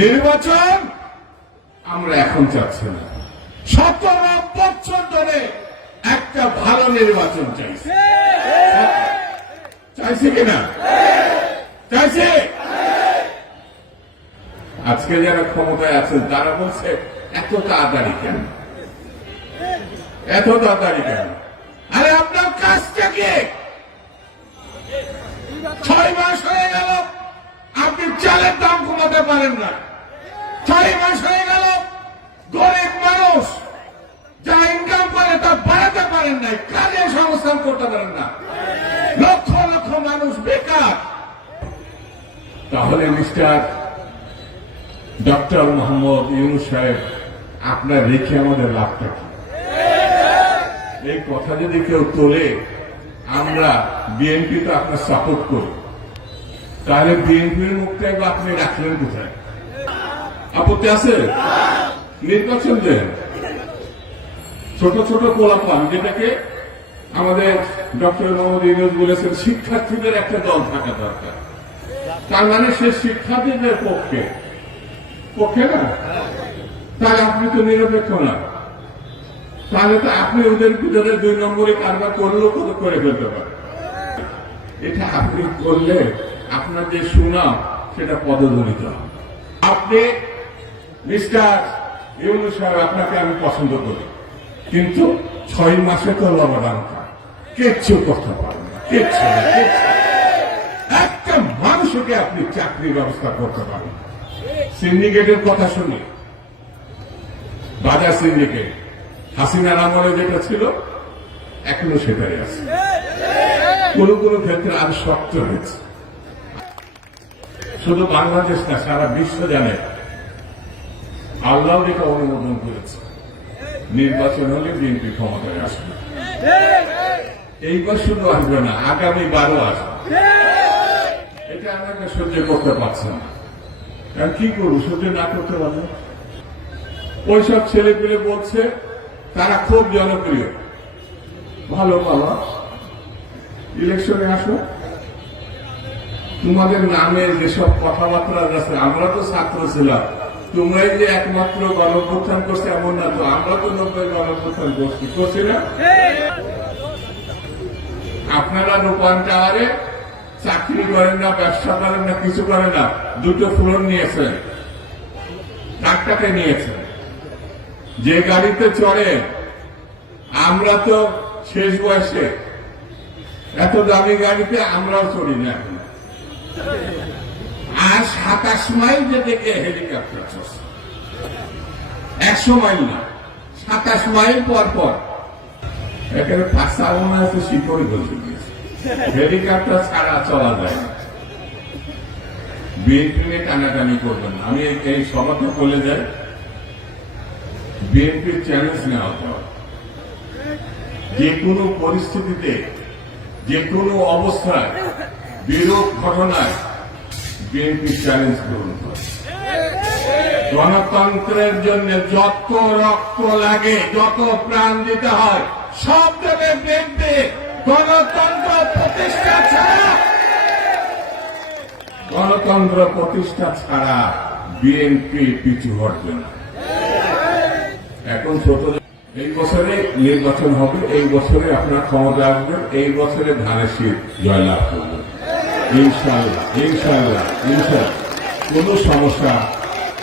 নির্বাচন আমরা এখন চাচ্ছি না। সতেরো বছর ধরে একটা ভালো নির্বাচন চাইছি। চাইছি কিনা চাইছি? আজকে যারা ক্ষমতায় আছেন, তারা বলছে, এত তাড়াতাড়ি কেন? এত তাড়াতাড়ি কেন? আরে আপনার কাজটা কি? চালের দাম কমাতে পারেন না। ছয় মাস হয়ে গেল, গরিব মানুষ যা ইনকাম করে তা বাড়াতে পারেন না কাজে সংস্থান করতে পারেন না। লক্ষ লক্ষ মানুষ বেকার। তাহলে মিস্টার ডক্টর মোহাম্মদ ইউনু সাহেব, আপনার রেখে আমাদের লাভটা কি? এই কথা যদি কেউ তোলে, আমরা বিএনপি তো আপনার সাপোর্ট করি। তাহলে বিএনপির মুখটা একবার আপনি রাখলেন কোথায়? আপত্তি আছে? নির্বাচন দেন। ছোট ছোট পোলাপান যেটাকে আমাদের ডক্টর মোহাম্মদ ইউনুস বলেছেন, শিক্ষার্থীদের একটা দল থাকা দরকার। তার মানে সে শিক্ষার্থীদের পক্ষে। পক্ষে না? তাই আপনি তো নিরপেক্ষ না। তাহলে তো আপনি ওদের ভিতরে দুই নম্বরে কারবার করলেও করে ফেলতে পারেন এটা আপনি করলে আপনার যে সুনাম, সেটা পদদলিত আপনি মিস্টার ইউনুস সাহেব, আপনাকে আমি পছন্দ করি। কিন্তু ছয় মাসে তো লবদান খায় কিচ্ছু করতে পারেন। একটা মানুষকে আপনি চাকরি ব্যবস্থা করতে পারেন। সিন্ডিকেটের কথা শুনি। বাজার সিন্ডিকেট। হাসিনার আমলে যেটা ছিল, এখনও সেটাই আছে। কোন কোন ক্ষেত্রে আরও শক্ত হয়েছে। শুধু বাংলাদেশ না, সারা বিশ্ব জানে। আল্লাহ এটা অনুমোদন করেছে। নির্বাচন হলে বিএনপি ক্ষমতায় আসবে। এইবার শুধু আসবে না, আগামী বারো আসবে। এটা আমাকে সহ্য করতে পারছে না। কারণ কি করব, সহ্য না করতে পারলে ওইসব ছেলে পেলে বলছে, তারা খুব জনপ্রিয়। ভালো বাবা ইলেকশনে আসো। তোমাদের নামের যেসব কথাবার্তা আছে, আমরা তো ছাত্র ছিলাম। তোমরাই যে একমাত্র গণপ্রত্থান করছে এমন না তো, আমরা তো নব্বই গণপ্রত্থান করছি করছি না? আপনারা রূপান টাওয়ারে চাকরি করেন না, ব্যবসা করেন না, কিছু করেন না, দুটো ফ্লোর নিয়েছেন টাকটাকে নিয়েছেন। যে গাড়িতে চড়ে, আমরা তো শেষ বয়সে, এত দামি গাড়িতে আমরাও চড়ি না। আর সাতাশ মাইল যেদিকে হেলিকপ্টার চলছে একশো মাইল না, সাতাশ মাইল পর পর। এখানে পাঁচটা মনে আছে শিকড়ি বলছে হেলিকপ্টার ছাড়া চলা যায় না। বিএনপি নিয়ে টানাটানি করবেন আমি এই- সভাতে বলে যাই বিএনপির চ্যালেঞ্জ নেওয়া হবে যে কোনো পরিস্থিতিতে, যে কোনো অবস্থায় বিরূপ ঘটনায় বিএনপি চ্যালেঞ্জ গ্রহণ করে গণতন্ত্রের জন্য যত রক্ত লাগে, যত প্রাণ দিতে হয়, সব দেবে বিএনপি। গণতন্ত্র প্রতিষ্ঠা ছাড়া গণতন্ত্র প্রতিষ্ঠা ছাড়া বিএনপি পিছু হটবে না। এখন ছোট এই বছরে নির্বাচন হবে, এই বছরে আপনার ক্ষমতা আসবে, এই বছরে ধানের শীত জয়লাভ করবে। ইনশাল্লাহ ইনশাল্লাহ ইনশাল্লাহ কোনো সমস্যা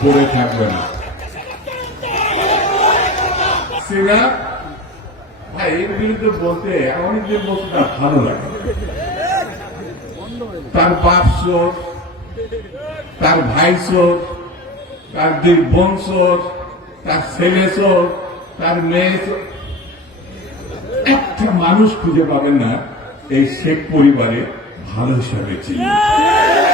পড়ে থাকবে না। সিনা, ভাই, এর বিরুদ্ধে বলতে অনেকদিন বলতে তার ভালো লাগে। তার বাপ চোর, তার ভাই চোর, তার দুই বোন চোর, তার ছেলে চোর, তার মেয়ে একটা মানুষ খুঁজে পাবেন না এই শেখ পরিবারে। ভালো হিসাবে